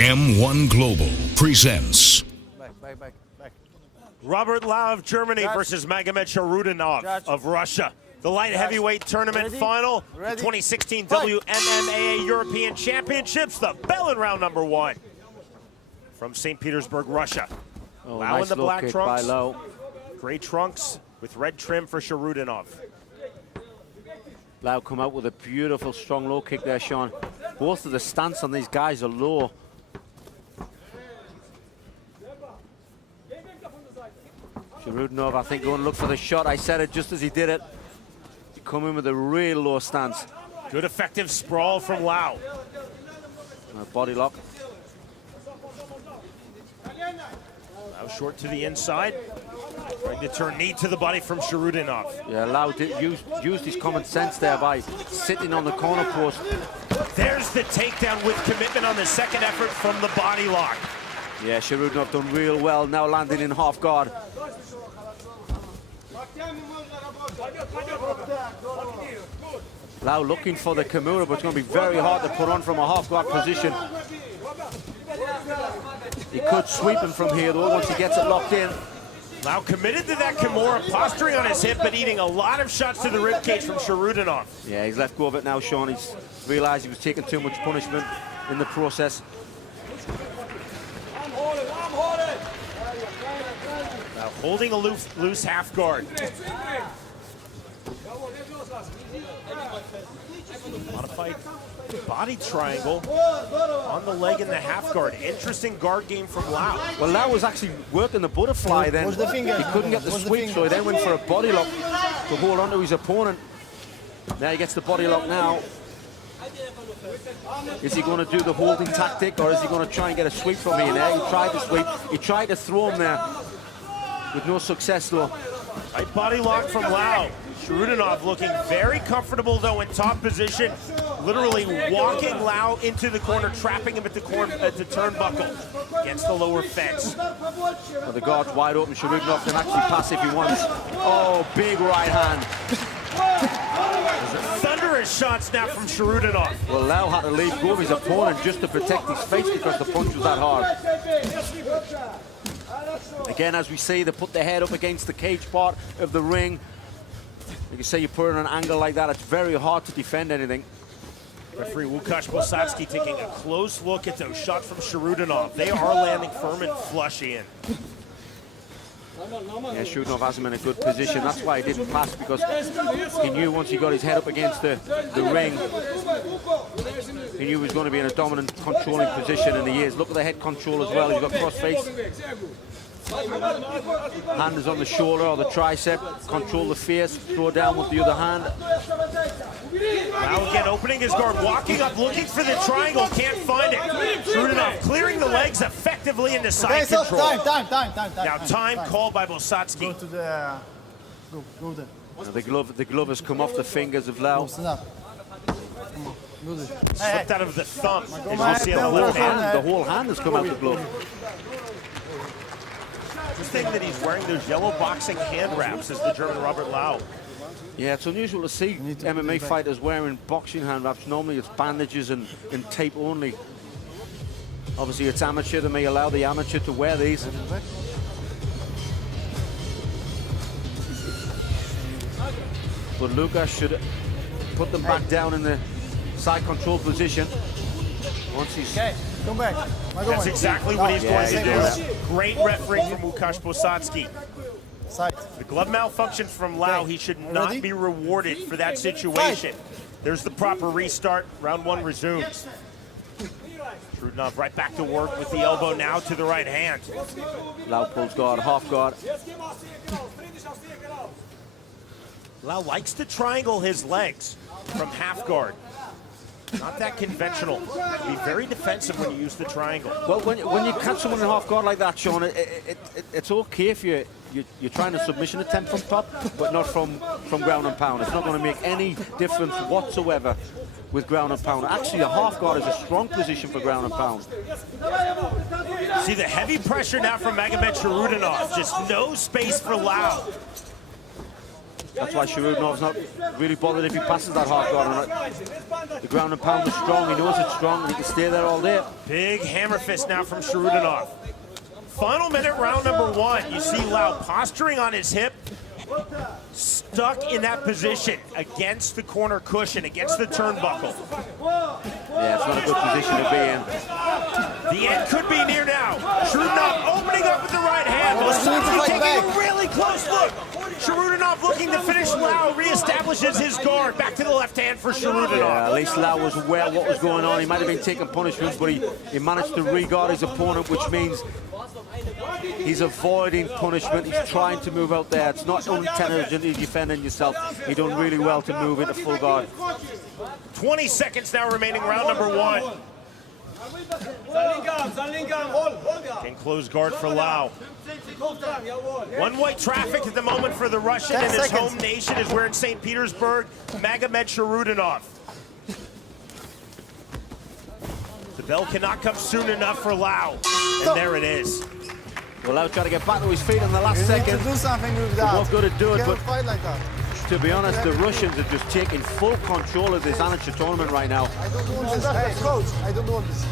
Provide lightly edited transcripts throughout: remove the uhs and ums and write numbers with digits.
M1 Global presents Back. Robert Lau of Germany versus Magomed Sharudanov of Russia. The light heavyweight tournament final, the 2016 WMMAA European Championships, the bell in round number 1. From St. Petersburg, Russia. Lau nice in the black kick trunks, by Lau. gray trunks with red trim for Sharudanov. Lau come out with a beautiful, strong low kick there, Sean. Both of the stance on these guys are low. Sharudanov, I think, going to look for the shot. I said it just as he did it. He come in with a real low stance. Good effective sprawl from Lau. Body lock. Lau short to the inside. Trying to turn knee to the body from Sharudanov. Yeah, Lau used his common sense there by sitting on the corner post. There's the takedown with commitment on the second effort from the body lock. Yeah, Sharudanov done real well, now landing in half guard. Lau looking for the Kimura, but it's going to be very hard to put on from a half guard position. He could sweep him from here though once he gets it locked in. Lau committed to that Kimura, posturing on his hip, but eating a lot of shots to the ribcage from Sharudanov. Yeah, he's let go of it now, Sean. He's realized he was taking too much punishment in the process. Now holding a loose half guard. Modified body triangle on the leg in the half guard. Interesting guard game from Lau. Well, Lau was actually working the butterfly then. He couldn't get the sweep, so he then went for a body lock to hold on to his opponent. Now he gets the body lock now. Is he going to do the holding tactic, or is he going to try and get a sweep from here? There, he tried to sweep. He tried to throw him there with no success though. Right body lock from Lau. Sharudanov looking very comfortable though in top position, literally walking Lau into the corner, trapping him at the turnbuckle against the lower fence. Well, the guard's wide open. Sharudanov can actually pass if he wants. Oh, big right hand. Thunderous shots now from Sharudanov. Well, Lau had to leave go of his opponent just to protect his face because the punch was that hard. Again, as we see, they put their head up against the cage part of the ring. You can say you put it on an angle like that, it's very hard to defend anything. Referee Łukasz Bosatsky taking a close look at those shots from Sharudanov. They are landing firm and flush in. Yeah, Sharudanov has him in a good position. That's why he didn't pass, because he knew once he got his head up against the ring, he knew he was going to be in a dominant, controlling position, and he is. Look at the head control as well. He's got cross face. Hand is on the shoulder or the tricep. Control the face. Throw down with the other hand. Now again opening his guard, walking up, looking for the triangle, can't find it. Sharudanov clearing the legs effectively into side control. Time. Now time called by Bosatsky. Go to the... Go there. The glove has come off the fingers of Lau. Stand up. Slipped out of the thumb. As you see on the left hand. The whole hand has come out of the glove. Interesting that he's wearing those yellow boxing hand wraps as the German Robert Lau. Yeah, it's unusual to see MMA fighters wearing boxing hand wraps. Normally it's bandages and tape only. Obviously it's amateur. They may allow the amateur to wear these. But Łukasz should put them back down in the side control position. Once he's... Okay, come back. That's exactly what he's going to do. Great referee from Łukasz Bosatsky. Side. The glove malfunction from Lau, he should not be rewarded for that situation. There's the proper restart. Round 1 resumes. Sharudanov right back to work with the elbow now to the right hand. Lau pulls guard, half guard. Lau likes to triangle his legs from half guard. Not that conventional. Be very defensive when you use the triangle. Well, when you catch someone in half guard like that, Sean, it's okay if you're trying a submission attempt from top, but not from ground and pound. It's not going to make any difference whatsoever with ground and pound. Actually, a half guard is a strong position for ground and pound. See the heavy pressure now from Magomed Sharudanov. Just no space for Lau. That's why Sharudinov's not really bothered if he passes that half guard. The ground and pound is strong. He knows it's strong, and he can stay there all day. Big hammer fist now from Sharudinov. Final minute, round number 1. You see Lau posturing on his hip, stuck in that position against the corner cushion, against the turnbuckle. Yeah, it's not a good position to be in. The end could be near now. Sharudinov opening up with the right hand. Mousasi taking a really close look. Sharudinov looking to finish Lau, reestablishes his guard. Back to the left hand for Sharudinov. Yeah, at least Lau was aware of what was going on. He might have been taking punishments, but he managed to re-guard his opponent, which means he's avoiding punishment. He's trying to move out there. It's not intelligently defending yourself. You're doing really well to move into full guard. 20 seconds now remaining, round number 1. In close guard for Lau. One-way traffic at the moment for the Russian in his home nation as we're in St. Petersburg. Magomed Sharudinov. The bell cannot come soon enough for Lau. And there it is. Well, Lau trying to get back to his feet in the last second. To do something with that. Not good to do it, but fight like that. To be honest, the Russians are just taking full control of this amateur tournament right now. I don't want this. Hey, coach, I don't want this.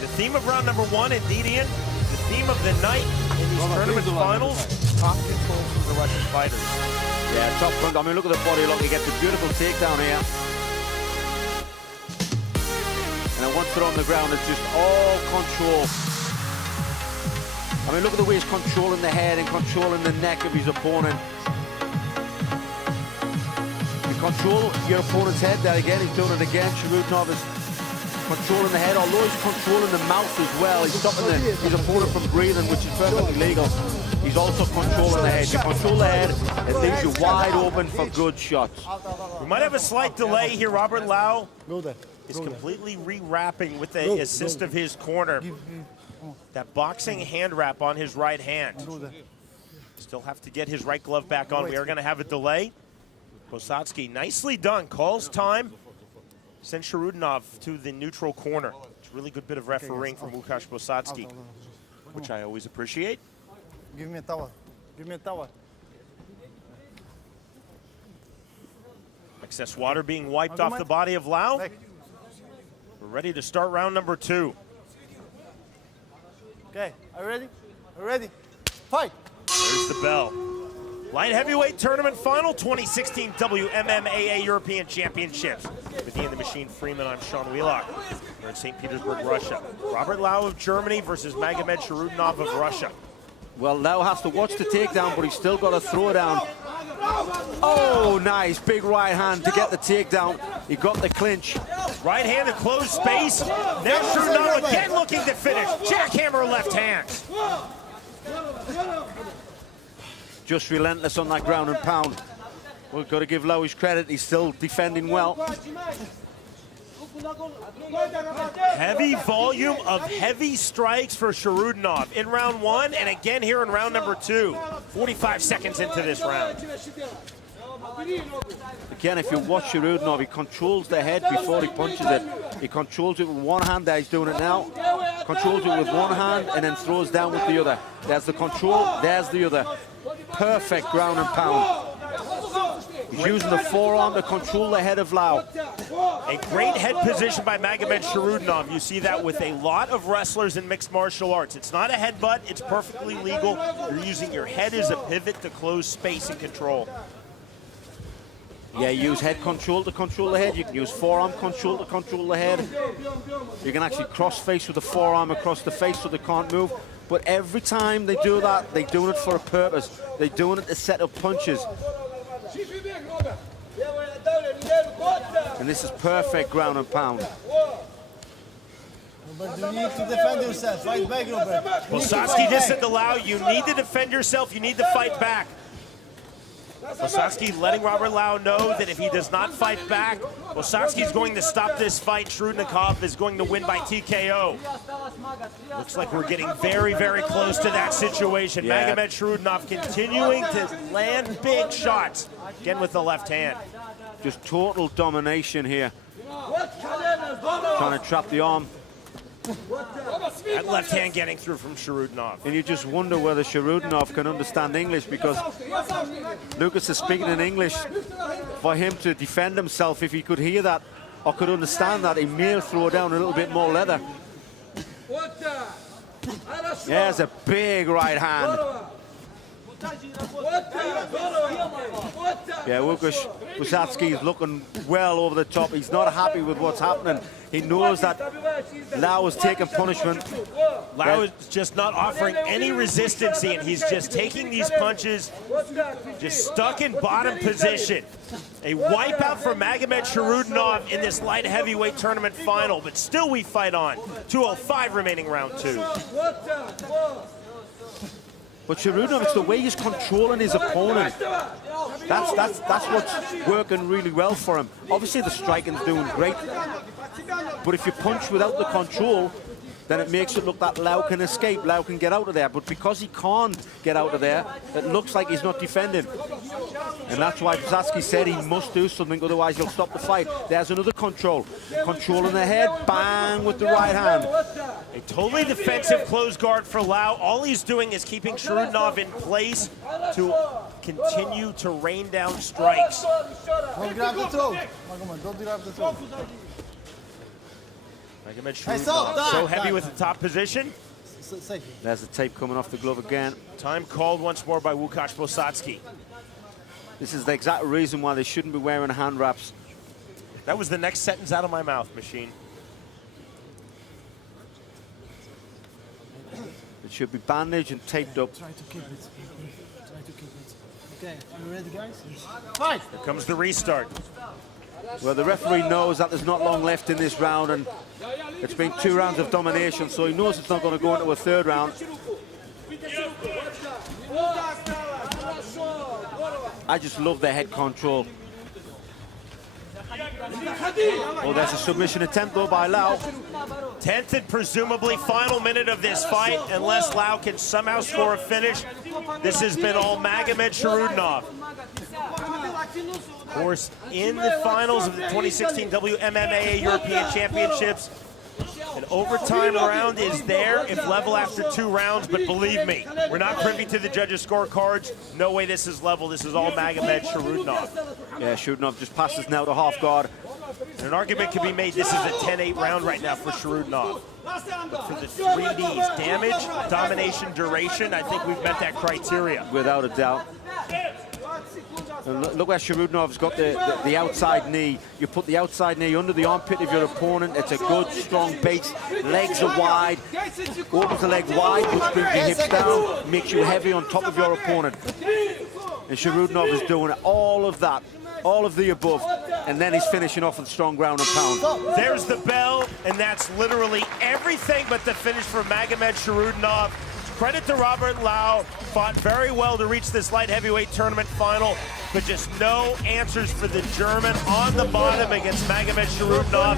The theme of round number 1, indeed, Ian, the theme of the night in these tournament finals, top control from the Russian fighters. Yeah, top front. I mean, look at the body lock. He gets a beautiful takedown here. And once they're on the ground, it's just all control. I mean, look at the way he's controlling the head and controlling the neck of his opponent. You control your opponent's head there again. He's doing it again. Sharudinov is controlling the head, although he's controlling the mouth as well. He's stopping his opponent from breathing, which is perfectly legal. He's also controlling the head. You control the head, it leaves you wide open for good shots. We might have a slight delay here. Robert Lau is completely re-wrapping with the assist of his corner. That boxing hand wrap on his right hand. Still have to get his right glove back on. We are going to have a delay. Posadzki, nicely done. Calls time. Sends Sharudinov to the neutral corner. It's a really good bit of refereeing from Łukasz Posadzki, which I always appreciate. Give me a towel. Give me a towel. Excess water being wiped off the body of Lau. We're ready to start round number 2. Okay, are you ready? Are you ready? Fight! There's the bell. Light heavyweight tournament final, 2016 WMMAA European Championships. With Ian the Machine Freeman, I'm Sean Wheelock. We're in St. Petersburg, Russia. Robert Lau of Germany versus Magomed Sharudinov of Russia. Well, Lau has to watch the takedown, but he's still got to throw down. Oh, nice. Big right hand to get the takedown. He got the clinch. Right hand in closed space. Now Sharudinov again looking to finish. Jackhammer left hand. Just relentless on that ground and pound. We've got to give Lau his credit. He's still defending well. Heavy volume of heavy strikes for Sharudinov in round 1 and again here in round number 2. 45 seconds into this round. Again, if you watch Sharudinov, he controls the head before he punches it. He controls it with one hand. There, he's doing it now. Controls it with one hand and then throws down with the other. There's the control, there's the other. Perfect ground and pound. He's using the forearm to control the head of Lau. A great head position by Magomed Sharudinov. You see that with a lot of wrestlers in mixed martial arts. It's not a headbutt, it's perfectly legal. You're using your head as a pivot to close space and control. Yeah, you use head control to control the head. You can use forearm control to control the head. You can actually cross face with the forearm across the face so they can't move. But every time they do that, they're doing it for a purpose. They're doing it to set up punches. And this is perfect ground and pound. But you need to defend yourself. Fight back, Robert. Posadzki just said to Lau, you need to defend yourself, you need to fight back. Posadzki letting Robert Lau know that if he does not fight back, Posadzki is going to stop this fight. Sharudinov is going to win by TKO. Looks like we're getting very, very close to that situation. Yeah. Magomed Sharudinov continuing to land big shots. Again with the left hand. Just total domination here. Trying to trap the arm. That left hand getting through from Sharudinov. And you just wonder whether Sharudinov can understand English, because Lucas is speaking in English. For him to defend himself, if he could hear that or could understand that, he may throw down a little bit more leather. There's a big right hand. Yeah, Łukasz Wysocki is looking well over the top. He's not happy with what's happening. He knows that Lau is taking punishment. Lau is just not offering any resistance, and he's just taking these punches, just stuck in bottom position. A wipeout for Magomed Sharudinov in this light heavyweight tournament final, but still we fight on. 2:05 remaining round 2. But Sharudinov, it's the way he's controlling his opponent. That's what's working really well for him. Obviously the striking's doing great, but if you punch without the control, then it makes it look that Lau can escape, Lau can get out of there. But because he can't get out of there, it looks like he's not defending. And that's why Wysocki said he must do something, otherwise he'll stop the fight. There's another control. Control in the head, bang with the right hand. A totally defensive close guard for Lau. All he's doing is keeping Sharudinov in place to continue to rain down strikes. Don't grab the throat. Magomed, don't grab the throat. Magomed Sharudinov so heavy with the top position. There's the tape coming off the glove again. Time called once more by Łukasz Wysocki. This is the exact reason why they shouldn't be wearing hand wraps. That was the next sentence out of my mouth, Machine. It should be bandaged and taped up. Try to keep it. Try to keep it. Okay, are you ready, guys? Fight! Here comes the restart. Well, the referee knows that there's not long left in this round, and it's been 2 rounds of domination, so he knows it's not going to go into a 3rd round. I just love their head control. Oh, there's a submission attempt though by Lau. 10th and presumably final minute of this fight, unless Lau can somehow score a finish. This has been all Magomed Sharudinov. Of course, in the finals of the 2016 WMMAA European Championships, an overtime round is there if level after 2 rounds, but believe me, we're not privy to the judges' scorecards. No way this is level. This is all Magomed Sharudinov. Yeah, Sharudinov just passes now to half guard. And an argument can be made this is a 10-8 round right now for Sharudinov. But for the 3Ds, damage, domination, duration, I think we've met that criteria. Without a doubt. And look where Sharudinov's got the outside knee. You put the outside knee under the armpit of your opponent. It's a good, strong base. Legs are wide. Opens the leg wide, which brings your hips down, makes you heavy on top of your opponent. And Sharudinov is doing all of that, all of the above, and then he's finishing off with strong ground and pound. There's the bell, and that's literally everything but the finish for Magomed Sharudinov. Credit to Robert Lau, fought very well to reach this light heavyweight tournament final, but just no answers for the German on the bottom against Magomed Sharudinov.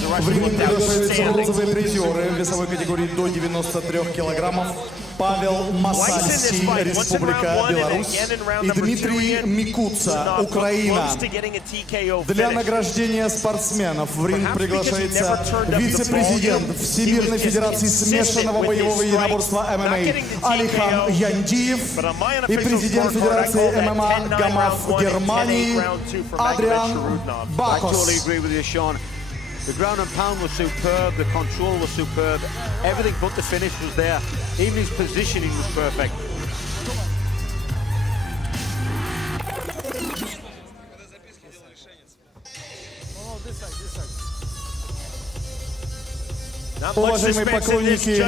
The Russian looked outstanding. Бронзовые призеры в весовой категории до 93 килограммов. Павел Масальский, Республика Беларусь, и Дмитрий Микуца, Украина. Для награждения спортсменов в ринг приглашается вице-президент Всемирной Федерации смешанного боевого единоборства ММА Алихан Яндиев и президент Федерации ММА ГАМАФ Германии Адриан Бакос. The ground and pound was superb, the control was superb, everything but the finish was there. Even his positioning was perfect. Уважаемые поклонники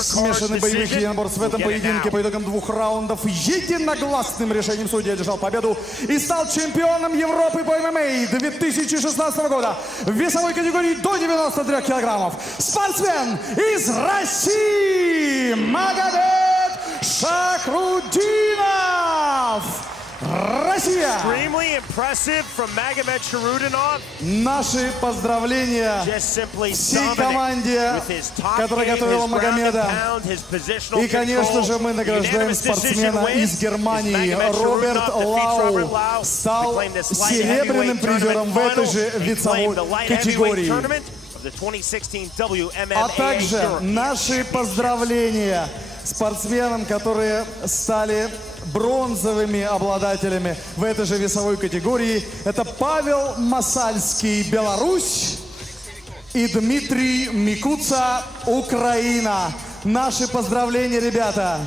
смешанных боевых единоборств, в этом поединке по итогам 2 раундов единогласным решением судьи одержал победу и стал чемпионом Европы по ММА 2016 года в весовой категории до 93 килограммов. Спортсмен из России Магомед Шахрудинов. Россия! Extremely impressive from Magomed Sharudinov. Наши поздравления всей команде, которая готовила Магомеда. И, конечно же, мы награждаем спортсмена из Германии. Роберт Лау стал серебряным призером в этой же весовой категории. the 2016 WMMAA А также European наши поздравления спортсменам, которые стали бронзовыми обладателями в этой же весовой категории. Это Павел Масальский, Беларусь, и Дмитрий Микуца, Украина. Наши поздравления, ребята.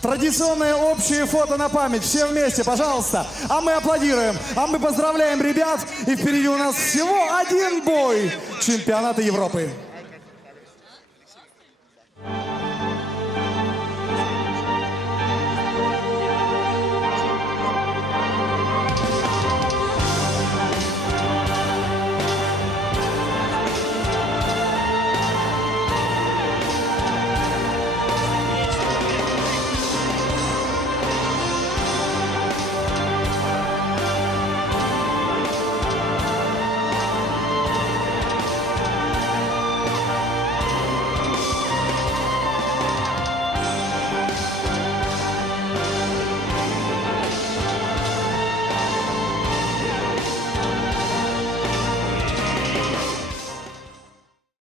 Традиционное общее фото на память. Все вместе, пожалуйста. А мы аплодируем, а мы поздравляем ребят. И впереди у нас всего один бой чемпионата Европы.